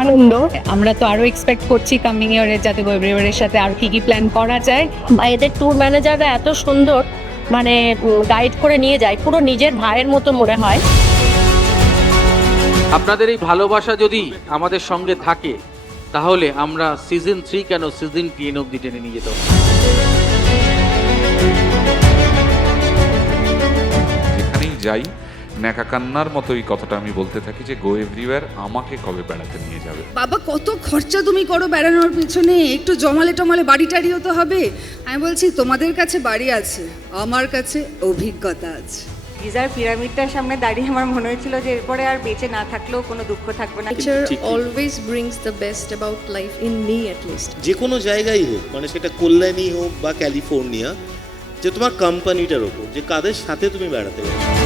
আনন্দ। আমরা তো আরো এক্সপেক্ট করছি কামিং ইয়ারে যাতে গো এভরিওয়ারের সাথে আর কি প্ল্যান করা যায়। এদের ট্যুর ম্যানেজাররা এত সুন্দর মানে গাইড করে নিয়ে যায়, পুরো নিজের ভাইয়ের মতো মনে হয়। আপনাদের এই ভালোবাসা যদি আমাদের সঙ্গে থাকে তাহলে আমরা সিজন 3 কেন সিজন 10 অব্দি টেনে নিয়ে যেতে পারি। যেখানেই যাই ন্যাকা কান্নার মতো এই কথাটা আমি বলতে থাকি যে গো এভরিওয়্যার আমাকে কবে বেড়াতে নিয়ে যাবে। বাবা কত খরচা তুমি করো বেড়ানোর পিছনে, একটু জমালে টমালে বাড়ি টাড়িও তো হবে। আমি বলছি তোমাদের কাছে বাড়ি আছে, আমার কাছে অভিজ্ঞতা আছে। গিজার পিরামিডটার সামনে দাঁড়িয়ে আমার মনে হয়েছিল যে এরপরে আর বেঁচে না থাকলেও কোনো দুঃখ থাকবে না। Nature always brings the best about life, in me at least. যে কোনো জায়গায় হোক, মানে সেটা কল্যাণী হোক বা ক্যালিফোর্নিয়া, যে তোমার কোম্পানিটার ওপর যে কাদের সাথে তুমি বেড়াতে গেছো।